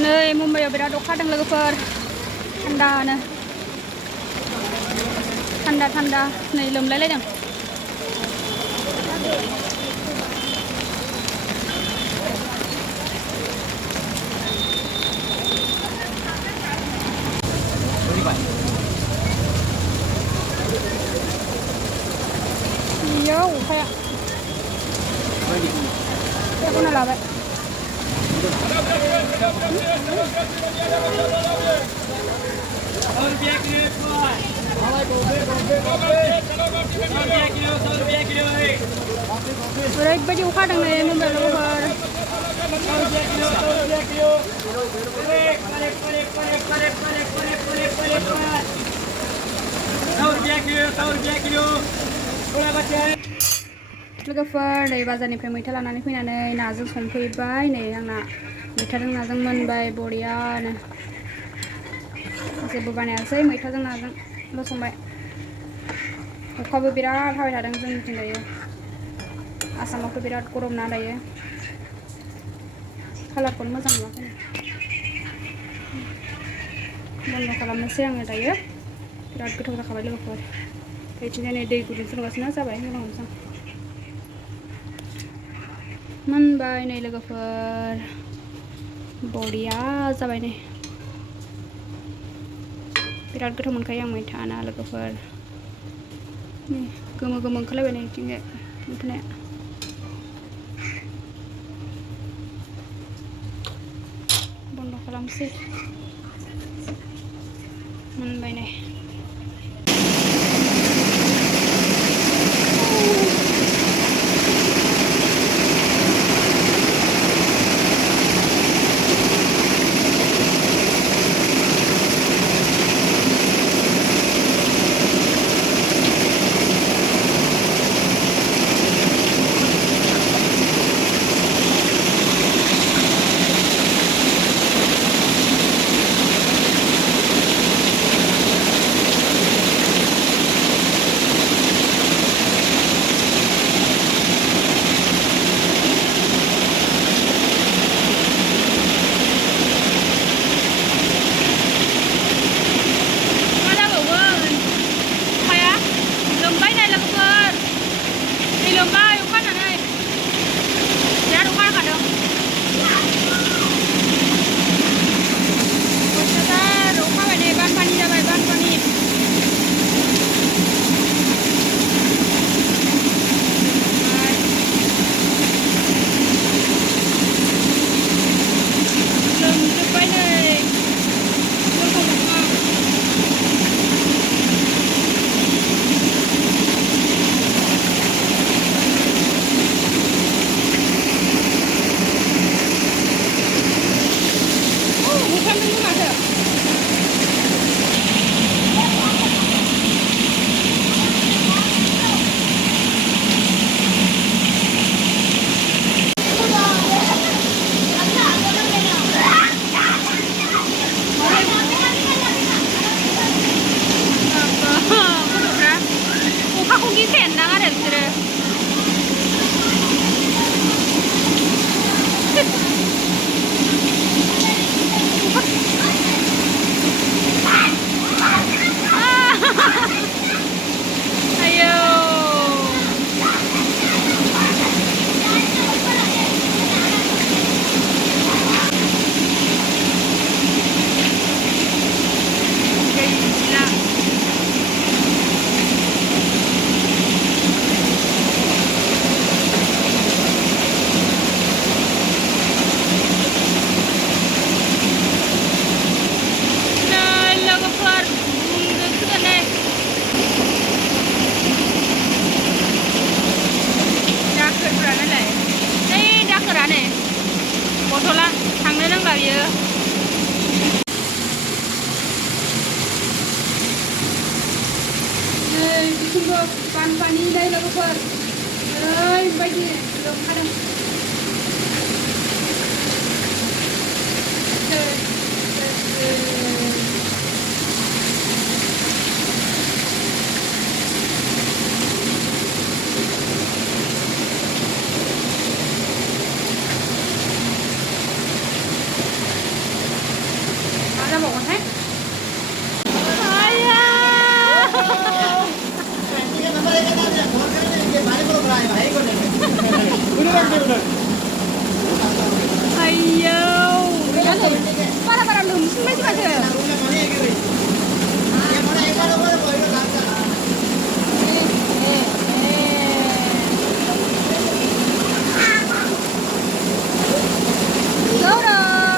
नै मुम्बाइआव बिराद अखा हादों लोगोफोर थान्दानो थान्दा नै लोमलायलायदों iyaw kayak aku nalabat ओरैबायदि अखा हादों नै मुम्बाइआव लोगोफोर लोगोफोर नै बाजारनिफ्राय मैथा लानानै फैनानै नाजों संफैबाय नै आंना मैथाजों नाजों मोनबाय बरियानो जेबो बानायासै मैथाजों नाजोंल' संबाय अखाबो बिराद हाबाय थादों जोंनिथिं दायो आसामावथ' बिराद गरम ना दायो कालारखौनो मोजां नुवाखै बन्द' खालामनोसै आङो दायो बिराद गोथाव जाखाबाय लोगोफोर बिदिनो नै दै गुदुं फुदुंगासिनो जाबाय मोजां मोजां मोनबाय नै लोगोफोर बरिया जाबाय नै बिराद गोथाव मोनखायो आं मैथा ना लोगोफोर नै गोमो गोमो ओंखारलायबाय नै बिथिंजाय मैथाया बन्द' खालामसै मोनबाय नै बथला थांनो नांला बियो नै बिथिंबो बानपानि नै लोगोफोर ओरैबायदि लोमखादों हाबावगोनहाय आयौ बारा लोमसिनबायसो माथो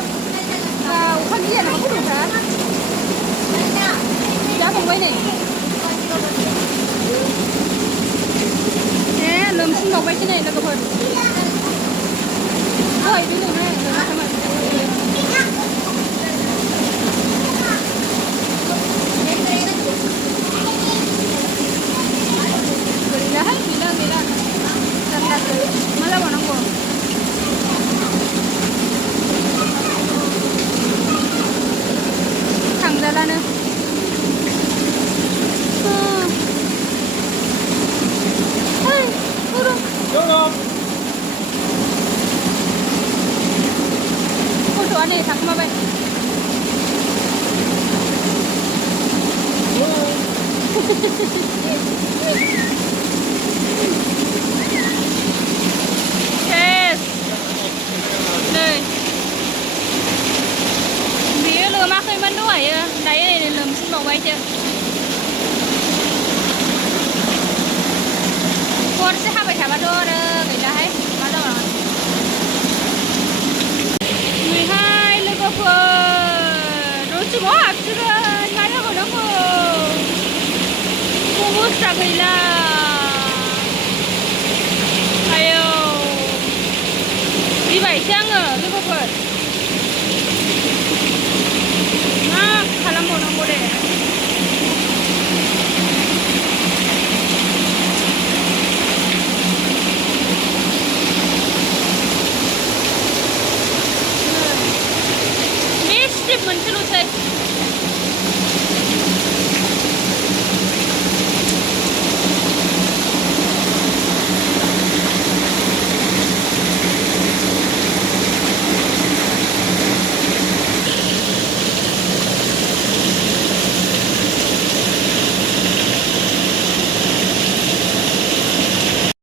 अखा गिया नामा गथ'फ्रा जा फंबाय नै लोमसिनबावबायसो नै लोगोफोर दहाय बे लोमाखैमोन गैलाहाय गैला जारलासो मा जाबावनांगौ थांजालानो गथ'आ नै थाखुमाबाय नै बेयो लोमाखैमोन दहायो दायो नै लोमसिनबावबायसो हरसे हाबाय थाबाथ' आरो गैलाहाय मा जाबावगोन नैहाय लोगोफोर न' सिङाव हाबसिगोन मा जाबावनांगौ अबस्था गैला आयौ गिबायसो आङो लोगोफोर